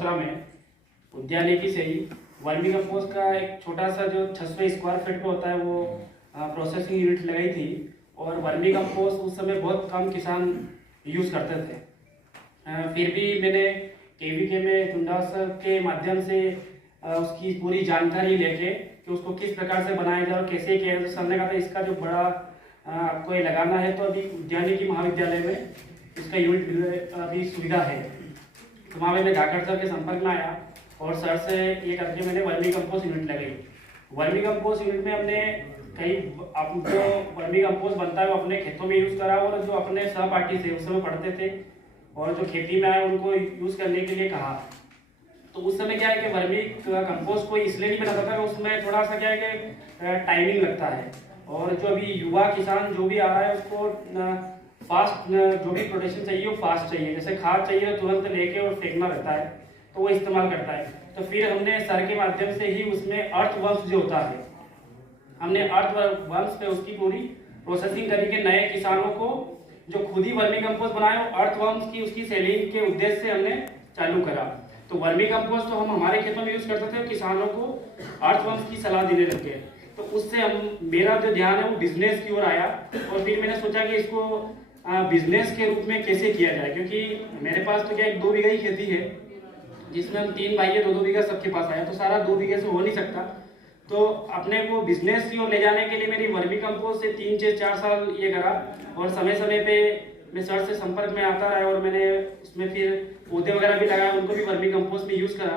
2017 में उद्यानिकी से ही वर्मी कंपोस्ट का एक छोटा सा जो 600 स्क्वायर फीट पे होता है वो प्रोसेसिंग यूनिट लगाई थी। और वर्मी कंपोस्ट उस समय बहुत कम किसान यूज़ करते थे। फिर भी मैंने केवीके में टुंडा सर के माध्यम से उसकी पूरी जानकारी लेके कि उसको किस प्रकार से बनाया जाए और कैसे किया जाए। तो सर ने कहा था इसका जो बड़ा आपको ये लगाना है तो अभी उद्यानिकी महाविद्यालय में इसका यूनिट अभी सुविधा है। तो वहाँ पे मैं जाकर सर के संपर्क में आया और सर से ये करके मैंने वर्मी कंपोस्ट यूनिट लगाई। वर्मी कंपोस्ट यूनिट में हमने कई जो वर्मी कंपोस्ट बनता है वो अपने खेतों में यूज़ करा और जो अपने सहपाठी थे उस समय पढ़ते थे और जो खेती में आए उनको यूज़ करने के लिए कहा। तो उस समय क्या है कि वर्मी कंपोस्ट को इसलिए नहीं बनाता था कि उसमें थोड़ा सा क्या है कि टाइमिंग लगता है। और जो अभी युवा किसान जो भी आ रहा है उसको फास्ट जो भी प्रोटेक्शन चाहिए वो फास्ट चाहिए। जैसे खाद चाहिए तो तुरंत लेके और फेंकना रहता है तो वो इस्तेमाल करता है। तो फिर हमने सर के माध्यम से ही उसमें अर्थवर्म्स जो होता है हमने अर्थवर्म्स पे उसकी पूरी प्रोसेसिंग करी के नए किसानों को जो खुद ही वर्मी कंपोस्ट बनाए वो अर्थवर्म्स की उसकी सेलिंग के उद्देश्य से हमने चालू करा। तो वर्मी कंपोस्ट तो हम हमारे खेतों में यूज करते थे, किसानों को अर्थवर्म्स की सलाह देने लग गए। तो उससे मेरा जो ध्यान है वो बिजनेस की ओर आया और फिर मैंने सोचा कि इसको बिजनेस के रूप में कैसे किया जाए, क्योंकि मेरे पास तो क्या 2 बीघा ही खेती है जिसमें हम 3 भाई है, 2-2 बीघा सबके पास आया तो सारा 2 बीघे से हो नहीं सकता। तो अपने को बिजनेस की ओर ले जाने के लिए मेरी वर्मी कंपोस्ट से 3-4 साल ये करा और समय समय पे मैं सर से संपर्क में आता रहा और मैंने उसमें फिर पौधे वगैरह भी लगाए, उनको भी वर्मी कंपोस्ट में यूज करा।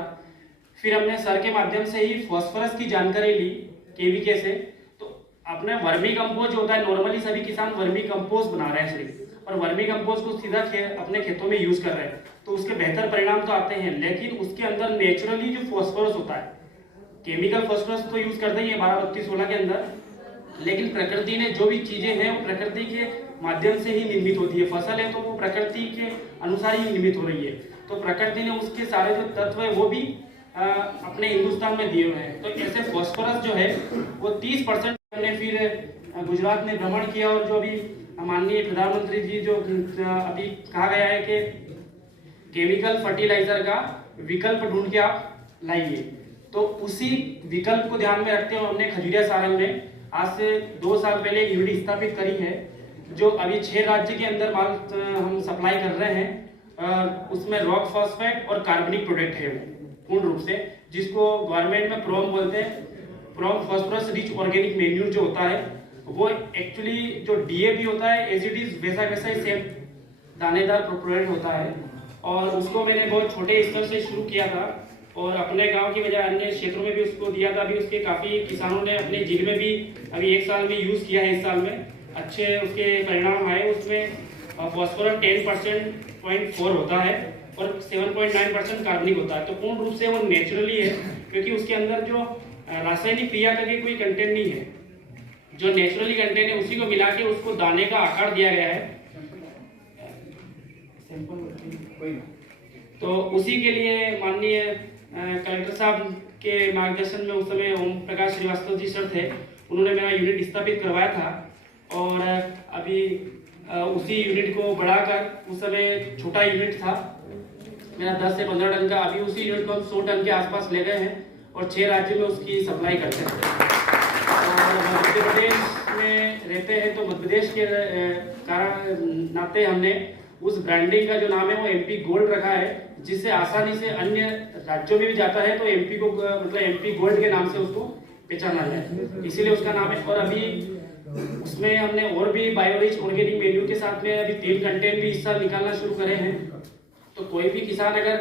फिर हमने सर के माध्यम से ही फॉस्फोरस की जानकारी ली केवीके से। तो अपने वर्मी कंपोस्ट जो होता है नॉर्मली सभी किसान वर्मी कंपोस्ट बना रहे हैं सिर्फ और वर्मी कंपोस्ट को सीधा अपने खेतों में यूज कर रहे हैं तो उसके बेहतर परिणाम तो आते हैं, लेकिन उसके अंदर नेचुरली जो फॉस्फोरस होता है, केमिकल फॉस्फोरस तो यूज करते ही है 12-32-16 के अंदर, लेकिन प्रकृति ने जो भी चीजें हैं वो प्रकृति के माध्यम से ही निर्मित होती है। फसल है तो वो प्रकृति के अनुसार ही निर्मित हो रही है। तो प्रकृति ने उसके सारे जो तत्व है वो भी अपने हिंदुस्तान में दिए हुए हैं। तो ऐसे फॉस्फोरस जो है वो 30% हमने फिर गुजरात में भ्रमण किया और जो अभी माननीय प्रधानमंत्री जी जो अभी कहा गया है कि केमिकल फर्टिलाइजर का विकल्प ढूंढ के आप लाइए, तो उसी विकल्प को ध्यान में रखते हुए हमने खजुरिया सारंग में आज से 2 साल पहले एक यूनिट स्थापित करी है जो अभी 6 राज्य के अंदर माल हम सप्लाई कर रहे हैं। उसमें रॉक फॉस्फेट और कार्बनिक प्रोडक्ट है पूर्ण रूप से, जिसको गवर्नमेंट में प्रोम बोलते हैं, प्रोम फॉस्फोरस रिच ऑर्गेनिक मैन्यूर जो होता है वो एक्चुअली जो डीएपी होता है एज इट इज वैसा वैसा ही सेम दानेदार प्रोडक्ट होता है। और उसको मैंने बहुत छोटे स्तर से शुरू किया था और अपने गांव की बजाय अन्य क्षेत्रों में भी उसको दिया था। अभी उसके काफ़ी किसानों ने अपने जिले में भी अभी 1 साल में यूज़ किया है, इस साल में अच्छे उसके परिणाम आए। उसमें फॉस्फोरस 10.4 होता है और 7.9% कार्बनिक होता है। तो पूर्ण रूप से वो नेचुरली है क्योंकि उसके अंदर जो रासायनिक क्रिया करके कोई कंटेंट नहीं है, जो नेचुरली कंटेंट है उसी को मिला के उसको दाने का आकार दिया गया है। तो उसी के लिए माननीय कलेक्टर साहब के मार्गदर्शन में उस समय ओम प्रकाश श्रीवास्तव जी सर थे, उन्होंने मेरा यूनिट स्थापित करवाया था। और अभी उसी यूनिट को बढ़ाकर उस समय छोटा यूनिट था मेरा 10 से 15 टन का, अभी उसी यूनिट को हम 100 टन के आसपास ले गए हैं और 6 राज्यों में उसकी सप्लाई करते हैं। और मध्य प्रदेश में रहते हैं तो मध्य प्रदेश के कारण नाते हमने उस ब्रांडिंग का जो नाम है वो एमपी गोल्ड रखा है, जिससे आसानी से अन्य राज्यों में भी जाता है तो एमपी को मतलब एमपी गोल्ड के नाम से उसको पहचाना जाए, इसीलिए उसका नाम है। और अभी उसमें हमने और भी बायोरिच ऑर्गेनिक मेन्यू के साथ में अभी 3 कंटेंट भी इस साल निकालना शुरू करे हैं। तो कोई भी किसान अगर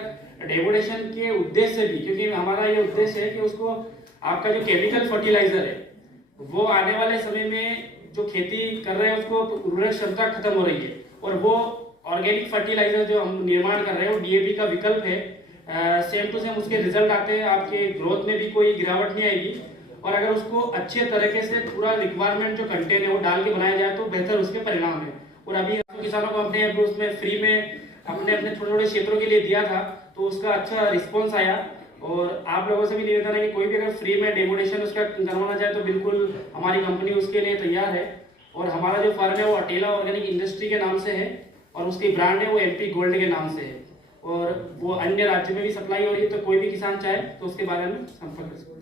डेवोडेशन के उद्देश्य से भी, क्योंकि हमारा ये उद्देश्य है कि उसको आपका जो केमिकल फर्टिलाइजर है वो आने वाले समय में जो खेती कर रहे हैं उसको उर्वरक क्षमता खत्म हो रही है और वो ऑर्गेनिक फर्टिलाइजर जो हम निर्माण कर रहे हैं वो डीएपी का विकल्प है। सेम टू सेम उसके रिजल्ट आते हैं, आपके ग्रोथ में भी कोई गिरावट नहीं आएगी। और अगर उसको अच्छे तरीके से पूरा रिक्वायरमेंट जो कंटेंट है वो डाल के बनाया जाए तो बेहतर उसके परिणाम है। और अभी किसानों को हमने उसमें फ्री में अपने अपने छोटे छोटे क्षेत्रों के लिए दिया था तो उसका अच्छा रिस्पॉन्स आया। और आप लोगों से भी निवेदन है कि कोई भी अगर फ्री में डेमोनेशन उसका करवाना चाहे तो बिल्कुल हमारी कंपनी उसके लिए तैयार है। और हमारा जो फर्म है वो अटेला ऑर्गेनिक इंडस्ट्री के नाम से है और उसकी ब्रांड है वो एमपी गोल्ड के नाम से है। और वो अन्य राज्य में भी सप्लाई हो रही है, तो कोई भी किसान चाहे तो उसके बारे में संपर्क कर सकते हैं।